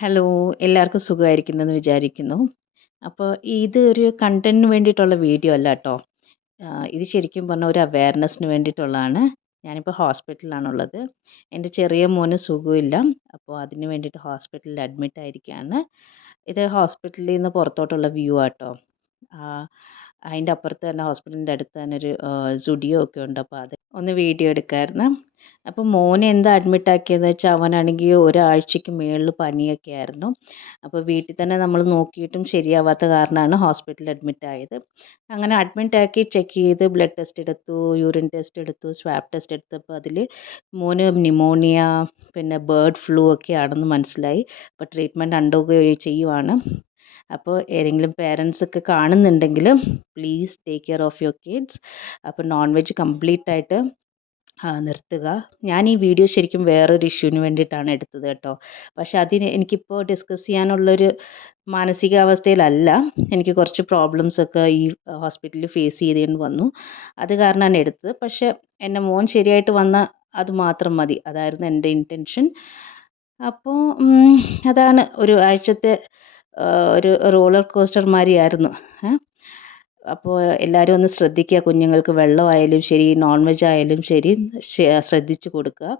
Hello എല്ലാവർക്കും സുഖമായിരിക്കുന്നെന്ന് വിചാരിക്കുന്നു. അപ്പോൾ ഇത് ഒരു കണ്ടന്റിന് വേണ്ടിയിട്ടുള്ള വീഡിയോ അല്ല കേട്ടോ ഇത് ശരിക്കും പറഞ്ഞാൽ ഒരു അവയർനെസ്സിന് വേണ്ടിയിട്ടുള്ളതാണ്. ഞാനിപ്പോൾ ഹോസ്പിറ്റലിലാണുള്ളത് എന്റെ ചെറിയ മോന് സുഖമില്ല. അപ്പോൾ അതിന് വേണ്ടിയിട്ട് ഹോസ്പിറ്റലിൽ അഡ്മിറ്റ് ആയിരിക്കുകയാണ് ഇത് ഹോസ്പിറ്റലിൽ നിന്ന് പുറത്തോട്ടുള്ള വ്യൂ ആട്ടോ അതിന്റെ അപ്പുറത്ത് തന്നെ ഹോസ്പിറ്റലിന്റെ അടുത്ത് തന്നെ ഒരു സുഡിയോ ഒക്കെ ഉണ്ട്. അപ്പോൾ അത് ഒന്ന് വീഡിയോ എടുക്കാമായിരുന്നു അപ്പോൾ മോനെ എന്താ അഡ്മിറ്റ് ആക്കിയതെന്ന് വെച്ചാൽ അവനാണെങ്കിൽ ഒരാഴ്ചയ്ക്ക് മുകളിൽ പനിയൊക്കെ ആയിരുന്നു. അപ്പോൾ വീട്ടിൽ തന്നെ നമ്മൾ നോക്കിയിട്ടും ശരിയാവാത്ത കാരണമാണ് ഹോസ്പിറ്റലിൽ അഡ്മിറ്റ് ആയത്. അങ്ങനെ അഡ്മിറ്റ് ആക്കി ചെക്ക് ചെയ്ത് ബ്ലഡ് ടെസ്റ്റ് എടുത്തു യൂറിൻ ടെസ്റ്റ് എടുത്തു സ്വാബ് ടെസ്റ്റ് എടുത്തപ്പോൾ അതിൽ മോന് ന്യൂമോണിയ പിന്നെ ബേർഡ് ഫ്ലൂ ഒക്കെ ആണെന്ന് മനസ്സിലായി. അപ്പോൾ ട്രീറ്റ്മെന്റ് അണ്ടർഗോ ചെയ്യുവാണ്. അപ്പോൾ ഏതെങ്കിലും പേരൻസ് ഒക്കെ കാണുന്നുണ്ടെങ്കിൽ please take care of your kids അപ്പോൾ നോൺ വെജ് കംപ്ലീറ്റ് ആയിട്ട് നിർത്തുക. ഞാൻ ഈ വീഡിയോ ശരിക്കും വേറൊരു ഇഷ്യൂവിന് വേണ്ടിയിട്ടാണ് എടുത്തത് കേട്ടോ. പക്ഷേ അതിന് എനിക്കിപ്പോൾ ഡിസ്കസ് ചെയ്യാനുള്ളൊരു മാനസികാവസ്ഥയിലല്ല. എനിക്ക് കുറച്ച് പ്രോബ്ലംസ് ഒക്കെ ഈ ഹോസ്പിറ്റലിൽ ഫേസ് ചെയ്തേണ്ടി വന്നു. അത് കാരണമാണ് എടുത്തത്. പക്ഷേ എന്റെ മോൻ ശരിയായിട്ട് വന്ന അത് മാത്രം മതി. അതായിരുന്നു എന്റെ ഇന്റൻഷൻ. അപ്പോൾ അതാണ് ഒരു ആഴ്ചത്തെ ഒരു റോളർ കോസ്റ്റർ മാതിരിയായിരുന്നു അപ്പോൾ എല്ലാവരും ഒന്ന് ശ്രദ്ധിക്കുക കുഞ്ഞുങ്ങൾക്ക് വെള്ളമായാലും ശരി നോൺ വെജ് ആയാലും ശരി ശ്രദ്ധിച്ച് കൊടുക്കുക.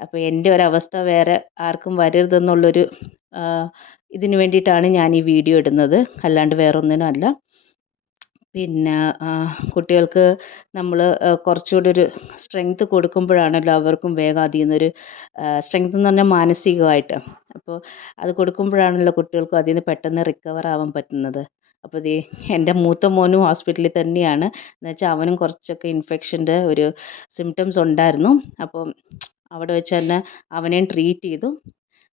അപ്പോൾ എന്റെ ഒരവസ്ഥ വേറെ ആർക്കും വരരുതെന്നുള്ളൊരു ഇതിന് വേണ്ടിയിട്ടാണ് ഞാൻ ഈ വീഡിയോ ഇടുന്നത്. അല്ലാണ്ട് വേറെ ഒന്നിനും അല്ല. പിന്നെ കുട്ടികൾക്ക് നമ്മൾ കുറച്ചുകൂടി ഒരു സ്ട്രെങ്ത് കൊടുക്കുമ്പോഴാണല്ലോ അവർക്കും വേഗം അതിൽ നിന്നൊരു സ്ട്രെങ്ത് എന്ന് പറഞ്ഞാൽ മാനസികമായിട്ട്. അപ്പോൾ അത് കൊടുക്കുമ്പോഴാണല്ലോ കുട്ടികൾക്കും അതിൽ നിന്ന് പെട്ടെന്ന് റിക്കവർ ആവാൻ പറ്റുന്നത്. അപ്പോൾ ദേ എന്റെ മൂത്ത മോനും ഹോസ്പിറ്റലിൽ തന്നെയാണ്. എന്നുവെച്ചാൽ അവനും കുറച്ചൊക്കെ ഇൻഫെക്ഷന്റെ ഒരു സിംറ്റംസ് ഉണ്ടായിരുന്നു. അപ്പം അവിടെ വെച്ച് തന്നെ അവനെയും ട്രീറ്റ് ചെയ്തു.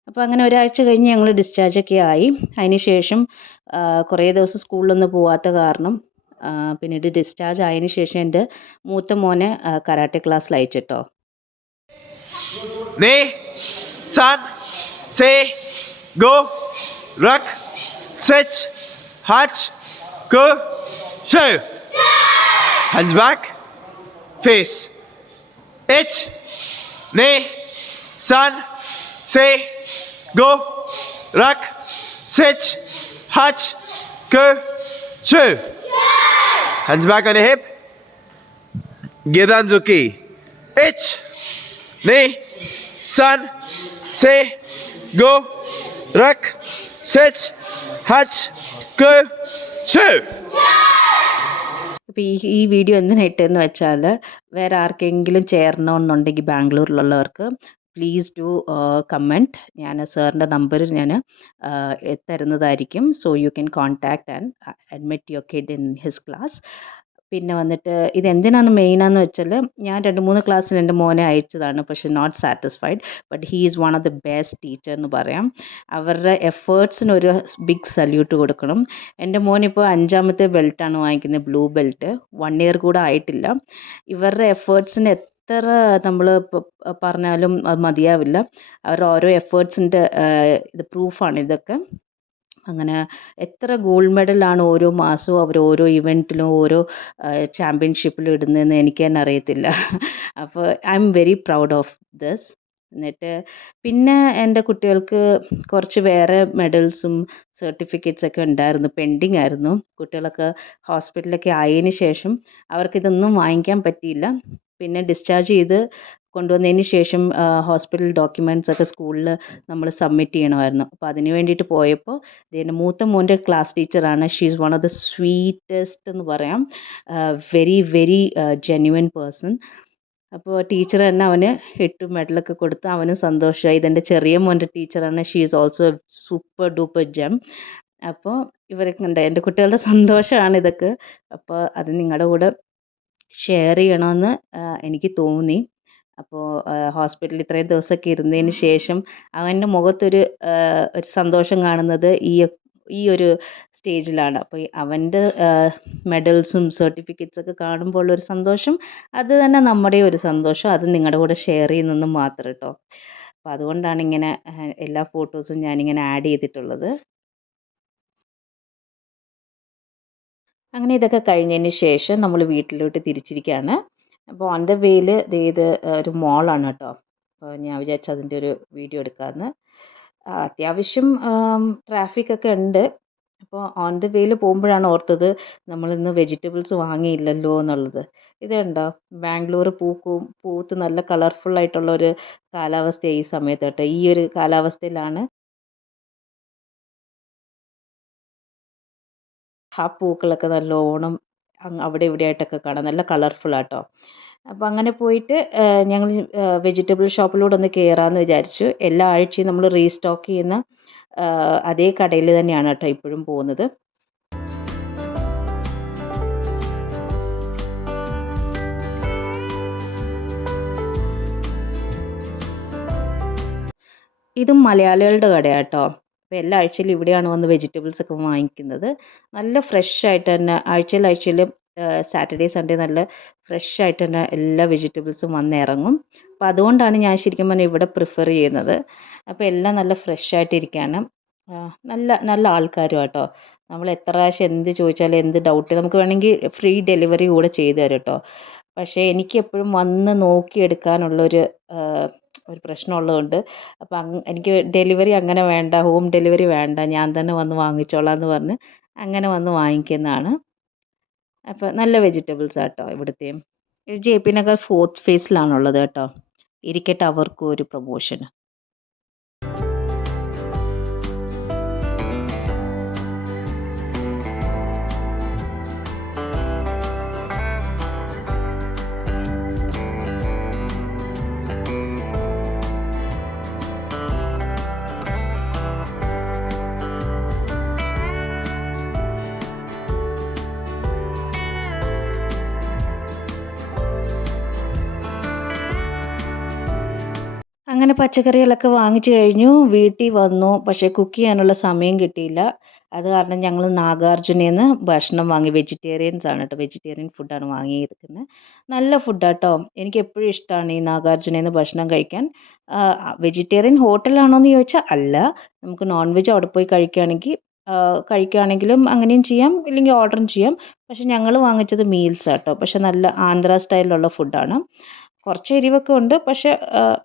അപ്പോൾ അങ്ങനെ ഒരാഴ്ച കഴിഞ്ഞ് ഞങ്ങൾ ഡിസ്ചാർജൊക്കെ ആയി. അതിന് ശേഷം കുറേ ദിവസം സ്കൂളിലൊന്നും പോവാത്ത കാരണം പിന്നീട് ഡിസ്ചാർജ് ആയതിന് ശേഷം എന്റെ മൂത്ത മോനെ കരാട്ടെ ക്ലാസ്സിൽ അയച്ചിട്ടോ. സൺ സേ ഗോ റക്ക് സെച്ച്. Hatch, go, show. Hands back, face. Ich, ne, san, say, go, rock, sit, hatch, go, show. Hands back on the hip. Gedanzuki. Ich, ne, san, say, go, rock, sit, hatch, അപ്പോൾ ഈ ഈ വീഡിയോ എന്തിനാ ഇട്ടതെന്ന് വെച്ചാൽ വേറെ ആർക്കെങ്കിലും ചേരണമെന്നുണ്ടെങ്കിൽ ബാംഗ്ലൂരിലുള്ളവർക്ക് please do comment ഞാൻ സാറിന്റെ നമ്പർ ഞാൻ തരുന്നതായിരിക്കും. So you can contact and admit your kid in his class പിന്നെ വന്നിട്ട് ഇത് എന്തിനാണ് മെയിനാന്ന് വെച്ചാൽ ഞാൻ രണ്ട് മൂന്ന് ക്ലാസ്സിൽ എന്റെ മോനെ അയച്ചതാണ് പക്ഷെ not satisfied but he is one of the best teacher എന്ന് പറയാം. അവരുടെ എഫേർട്സിന് ഒരു ബിഗ് സല്യൂട്ട് കൊടുക്കണം. എന്റെ മോനിപ്പോൾ അഞ്ചാമത്തെ ബെൽറ്റാണ് വാങ്ങിക്കുന്നത് ബ്ലൂ ബെൽറ്റ് വൺ ഇയർ കൂടെ ആയിട്ടില്ല. ഇവരുടെ എഫേർട്സിന് എത്ര നമ്മൾ പറഞ്ഞാലും അത് മതിയാവില്ല. അവരുടെ ഓരോ എഫേർട്സിന്റെ ഇത് പ്രൂഫാണ് ഇതൊക്കെ. അങ്ങനെ എത്ര ഗോൾഡ് മെഡലാണ് ഓരോ മാസവും അവർ ഓരോ ഇവന്റിലും ഓരോ ചാമ്പ്യൻഷിപ്പിലും ഇടുന്നതെന്ന് എനിക്ക് തന്നെ അറിയത്തില്ല. അപ്പോൾ I am very proud of this എന്നിട്ട് പിന്നെ എന്റെ കുട്ടികൾക്ക് കുറച്ച് വേറെ മെഡൽസും സർട്ടിഫിക്കറ്റ്സ് ഒക്കെ ഉണ്ടായിരുന്നു പെൻഡിങ് ആയിരുന്നു. കുട്ടികളൊക്കെ ഹോസ്പിറ്റലൊക്കെ ആയതിന് ശേഷം അവർക്കിതൊന്നും വാങ്ങിക്കാൻ പറ്റിയില്ല. പിന്നെ ഡിസ്ചാർജ് ചെയ്ത് കൊണ്ടുവന്നതിന് ശേഷം ഹോസ്പിറ്റൽ ഡോക്യുമെന്റ്സ് ഒക്കെ സ്കൂളിൽ നമ്മൾ സബ്മിറ്റ് ചെയ്യണമായിരുന്നു. അപ്പോൾ അതിന് വേണ്ടിയിട്ട് പോയപ്പോൾ എന്റെ മൂത്ത മോന്റെ ക്ലാസ് ടീച്ചറാണ്. She is one of the sweetest എന്ന് പറയാം. വെരി വെരി ജെന്യുവൻ പേഴ്സൺ അപ്പോൾ ടീച്ചർ തന്നെ അവന് എട്ട് മെഡലൊക്കെ കൊടുത്ത് അവനും സന്തോഷമായി. ഇതെന്റെ ചെറിയ മോന്റെ ടീച്ചറാണ്. She is also super duper gem അപ്പോൾ ഇവരൊക്കെ ഉണ്ട്. എന്റെ കുട്ടികളുടെ സന്തോഷമാണ് ഇതൊക്കെ. അപ്പോൾ അത് നിങ്ങളുടെ കൂടെ ഷെയർ ചെയ്യണമെന്ന് എനിക്ക് തോന്നി. അപ്പോൾ ഹോസ്പിറ്റലിൽ ഇത്രയും ദിവസമൊക്കെ ഇരുന്നതിന് ശേഷം അവന്റെ മുഖത്തൊരു ഒരു സന്തോഷം കാണുന്നത് ഈ ഈ ഒരു സ്റ്റേജിലാണ്. അപ്പോൾ അവന്റെ മെഡൽസും സർട്ടിഫിക്കറ്റ്സൊക്കെ കാണുമ്പോൾ ഉള്ളൊരു സന്തോഷം അത് തന്നെ നമ്മുടെ ഒരു സന്തോഷം അത് നിങ്ങളുടെ കൂടെ ഷെയർ ചെയ്യുന്നെന്ന് മാത്രം കേട്ടോ. അപ്പോൾ അതുകൊണ്ടാണ് ഇങ്ങനെ എല്ലാ ഫോട്ടോസും ഞാനിങ്ങനെ ആഡ് ചെയ്തിട്ടുള്ളത്. അങ്ങനെ ഇതൊക്കെ കഴിഞ്ഞതിന് ശേഷം നമ്മൾ വീട്ടിലോട്ട് തിരിച്ചിരിക്കുകയാണ്. അപ്പോൾ ഓൺ ദ വേയിൽ ഇത് ഒരു മോളാണ് കേട്ടോ. അപ്പോൾ ഞാൻ വിചാരിച്ചു അതിന്റെ ഒരു വീഡിയോ എടുക്കാമെന്ന് അത്യാവശ്യം ട്രാഫിക് ഒക്കെ ഉണ്ട്. അപ്പോൾ ഓൺ ദ വേയിൽ പോകുമ്പോഴാണ് ഓർത്തത് നമ്മളിന്ന് വെജിറ്റബിൾസ് വാങ്ങിയില്ലല്ലോ എന്നുള്ളത്. ഇത് കണ്ടോ? ബാംഗ്ലൂർ പൂക്കും പൂത്ത് നല്ല കളർഫുൾ ആയിട്ടുള്ള ഒരു കാലാവസ്ഥയാണ് ഈ സമയത്ത് കേട്ടോ. ഈ ഒരു കാലാവസ്ഥയിലാണ് ആ പൂക്കളൊക്കെ നല്ലോണം അങ്ങ് അവിടെ ഇവിടെ ആയിട്ടൊക്കെ കാണാം. നല്ല കളർഫുൾ ആട്ടോ. അപ്പോൾ അങ്ങനെ പോയിട്ട് ഞങ്ങൾ വെജിറ്റബിൾ ഷോപ്പിലൂടെ ഒന്ന് കയറാമെന്ന് വിചാരിച്ചു. എല്ലാ ആഴ്ചയും നമ്മൾ റീസ്റ്റോക്ക് ചെയ്യുന്ന അതേ കടയിൽ തന്നെയാണ് കേട്ടോ ഇപ്പോഴും പോകുന്നത്. ഇതും മലയാളികളുടെ കടയാണ് കേട്ടോ അപ്പോൾ എല്ലാ ആഴ്ചയിലും ഇവിടെയാണ് വന്ന് വെജിറ്റബിൾസ് ഒക്കെ വാങ്ങിക്കുന്നത്. നല്ല ഫ്രഷ് ആയിട്ട് തന്നെ ആഴ്ചയിൽ ആഴ്ചയിൽ സാറ്റർഡേ സൺഡേ നല്ല ഫ്രഷ് ആയിട്ട് തന്നെ എല്ലാ വെജിറ്റബിൾസും വന്ന് ഇറങ്ങും. അപ്പോൾ അതുകൊണ്ടാണ് ഞാൻ ശരിക്കും പറഞ്ഞാൽ ഇവിടെ പ്രിഫർ ചെയ്യുന്നത്. അപ്പോൾ എല്ലാം നല്ല ഫ്രഷ് ആയിട്ടിരിക്കുകയാണ് നല്ല നല്ല ആൾക്കാരും കേട്ടോ നമ്മൾ എത്ര പ്രാവശ്യം എന്ത് ചോദിച്ചാലും എന്ത് ഡൗട്ട് നമുക്ക് വേണമെങ്കിൽ ഫ്രീ ഡെലിവറി കൂടെ ചെയ്തു തരും കേട്ടോ പക്ഷേ എനിക്ക് എപ്പോഴും വന്ന് നോക്കിയെടുക്കാനുള്ളൊരു ഒരു പ്രശ്നമുള്ളതുകൊണ്ട് അപ്പോൾ എനിക്ക് ഡെലിവറി അങ്ങനെ വേണ്ട ഹോം ഡെലിവറി വേണ്ട ഞാൻ തന്നെ വന്ന് വാങ്ങിച്ചോളാം എന്ന് പറഞ്ഞ് അങ്ങനെ വന്ന് വാങ്ങിക്കുന്നതാണ്. അപ്പോൾ നല്ല വെജിറ്റബിൾസ് ആട്ടോ ഇവിടുത്തെയും ജെ പി നഗർ ഫോർത്ത് ഫേസിലാണുള്ളത് കേട്ടോ. ഇരിക്കട്ടെ അവർക്കും ഒരു പ്രൊമോഷൻ അങ്ങനെ പച്ചക്കറികളൊക്കെ വാങ്ങിച്ചു കഴിഞ്ഞു. വീട്ടിൽ വന്നു. പക്ഷേ കുക്ക് ചെയ്യാനുള്ള സമയം കിട്ടിയില്ല. അത് കാരണം ഞങ്ങൾ നാഗാർജുനയിൽ നിന്ന് ഭക്ഷണം വാങ്ങി വെജിറ്റേറിയൻസ് ആണ് കേട്ടോ. വെജിറ്റേറിയൻ ഫുഡാണ് വാങ്ങിയിരിക്കുന്നത്. നല്ല ഫുഡാട്ടോ എനിക്ക് എപ്പോഴും ഇഷ്ടമാണ് ഈ നാഗാർജുനയിൽ നിന്ന് ഭക്ഷണം കഴിക്കാൻ. വെജിറ്റേറിയൻ ഹോട്ടലാണോ എന്ന് ചോദിച്ചാൽ അല്ല. നമുക്ക് നോൺ വെജ് അവിടെ പോയി കഴിക്കുകയാണെങ്കിൽ കഴിക്കുകയാണെങ്കിലും അങ്ങനെയും ചെയ്യാം. ഇല്ലെങ്കിൽ ഓർഡറും ചെയ്യാം. പക്ഷെ ഞങ്ങൾ വാങ്ങിച്ചത് മീൽസ് കേട്ടോ പക്ഷെ നല്ല ആന്ധ്ര സ്റ്റൈലിലുള്ള ഫുഡാണ് കുറച്ച് എരിവൊക്കെ ഉണ്ട്. പക്ഷേ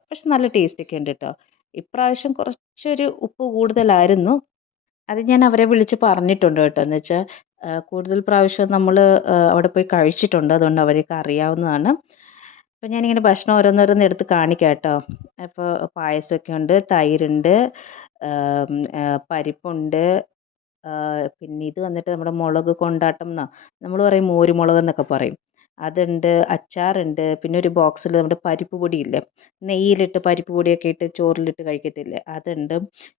പക്ഷെ നല്ല ടേസ്റ്റൊക്കെ ഉണ്ട് കേട്ടോ ഇപ്രാവശ്യം കുറച്ചൊരു ഉപ്പ് കൂടുതലായിരുന്നു. അത് ഞാൻ അവരെ വിളിച്ച് പറഞ്ഞിട്ടുണ്ട് കേട്ടോ. എന്ന് വെച്ചാൽ കൂടുതൽ പ്രാവശ്യം നമ്മൾ അവിടെ പോയി കഴിച്ചിട്ടുണ്ട്. അതുകൊണ്ട് അവർക്ക് അറിയാവുന്നതാണ്. അപ്പോൾ ഞാനിങ്ങനെ ഭക്ഷണം ഓരോന്നോരോന്ന് എടുത്ത് കാണിക്കാം കേട്ടോ. അപ്പോൾ പായസമൊക്കെ ഉണ്ട് തൈരുണ്ട് പരിപ്പുണ്ട് പിന്നെ ഇത് വന്നിട്ട് നമ്മുടെ മുളക് കൊണ്ടാട്ടം എന്നോ നമ്മൾ പറയും മോരുമുളക് എന്നൊക്കെ പറയും. അതുണ്ട് അച്ചാറുണ്ട് പിന്നെ ഒരു ബോക്സിൽ നമ്മുടെ പരിപ്പ് പൊടിയില്ലേ നെയ്യിലിട്ട് പരിപ്പ് പൊടിയൊക്കെ ഇട്ട് ചോറിലിട്ട് കഴിക്കത്തില്ലേ? അതുണ്ട്.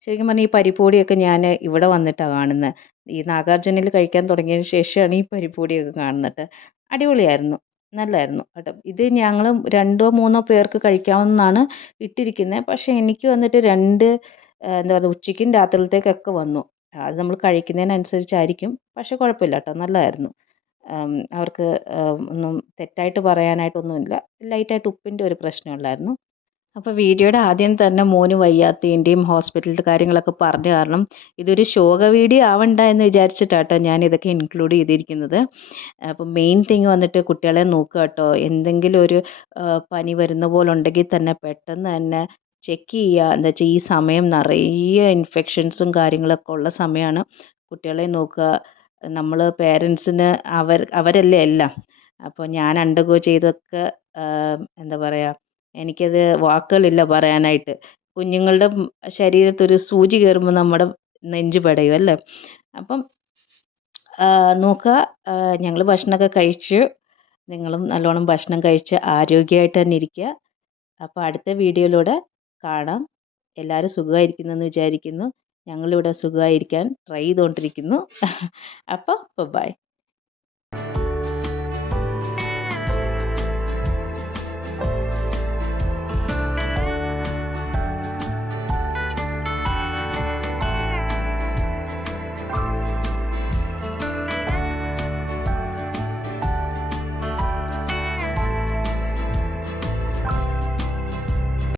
ശരിക്കും പറഞ്ഞാൽ ഈ പരിപ്പ് പൊടിയൊക്കെ ഞാൻ ഇവിടെ വന്നിട്ടാണ് കാണുന്നത് ഈ നാഗാർജുനയിൽ കഴിക്കാൻ തുടങ്ങിയതിന് ശേഷമാണ് ഈ പരിപ്പ് പൊടിയൊക്കെ കാണുന്നത്. അടിപൊളിയായിരുന്നു. നല്ലതായിരുന്നു കേട്ടോ. ഇത് ഞങ്ങൾ രണ്ടോ മൂന്നോ പേർക്ക് കഴിക്കാവുന്നതാണ് ഇട്ടിരിക്കുന്നത് പക്ഷേ എനിക്ക് വന്നിട്ട് രണ്ട് എന്താ പറയുക ഉച്ചയ്ക്കും രാത്രിയിലത്തേക്കൊക്കെ വന്നു. അത് നമ്മൾ കഴിക്കുന്നതിനനുസരിച്ചായിരിക്കും. പക്ഷേ കുഴപ്പമില്ല കേട്ടോ. നല്ലതായിരുന്നു അവർക്ക് ഒന്നും തെറ്റായിട്ട് പറയാനായിട്ടൊന്നുമില്ല. ലൈറ്റായിട്ട് ഉപ്പിന്റെ ഒരു പ്രശ്നം ഉണ്ടായിരുന്നു. അപ്പോൾ വീഡിയോയുടെ ആദ്യം തന്നെ മോന് വയ്യാത്തതിന്റെയും ഹോസ്പിറ്റലിന്റെ കാര്യങ്ങളൊക്കെ പറഞ്ഞു കാരണം ഇതൊരു ശോക വീഡിയോ ആവണ്ട എന്ന് വിചാരിച്ചിട്ടാട്ടോ ഞാൻ ഇതൊക്കെ ഇൻക്ലൂഡ് ചെയ്തിരിക്കുന്നത്. അപ്പോൾ മെയിൻ തിങ് വന്നിട്ട് കുട്ടികളെ നോക്കുക കേട്ടോ. എന്തെങ്കിലും ഒരു പനി വരുന്ന പോലെ ഉണ്ടെങ്കിൽ തന്നെ പെട്ടെന്ന് തന്നെ ചെക്ക് ചെയ്യുക. എന്താ വെച്ചാൽ ഈ സമയം നിറയെ ഇൻഫെക്ഷൻസും കാര്യങ്ങളൊക്കെ ഉള്ള സമയമാണ് കുട്ടികളെ നോക്കുക. നമ്മൾ പേരൻസിന് അവർ അവരല്ലേ എല്ലാം. അപ്പോൾ ഞാൻ അണ്ടർഗോ ചെയ്തൊക്കെ എന്താ പറയുക എനിക്കത് വാക്കുകളില്ല പറയാനായിട്ട്. കുഞ്ഞുങ്ങളുടെ ശരീരത്തൊരു സൂചി കയറുമ്പോൾ നമ്മുടെ നെഞ്ച് പിടയും അല്ലേ? അപ്പം നോക്കുക ഞങ്ങൾ ഭക്ഷണമൊക്കെ കഴിച്ചു. നിങ്ങളും നല്ലോണം ഭക്ഷണം കഴിച്ച് ആരോഗ്യമായിട്ട് തന്നെ ഇരിക്കുക. അപ്പോൾ അടുത്ത വീഡിയോയിലൂടെ കാണാം. എല്ലാവരും സുഖമായിരിക്കുന്നു എന്ന് വിചാരിക്കുന്നു. ഞങ്ങളിവിടെ സുഖമായിരിക്കാൻ ട്രൈ ചെയ്തുകൊണ്ടിരിക്കുന്നു. അപ്പോൾ ബൈ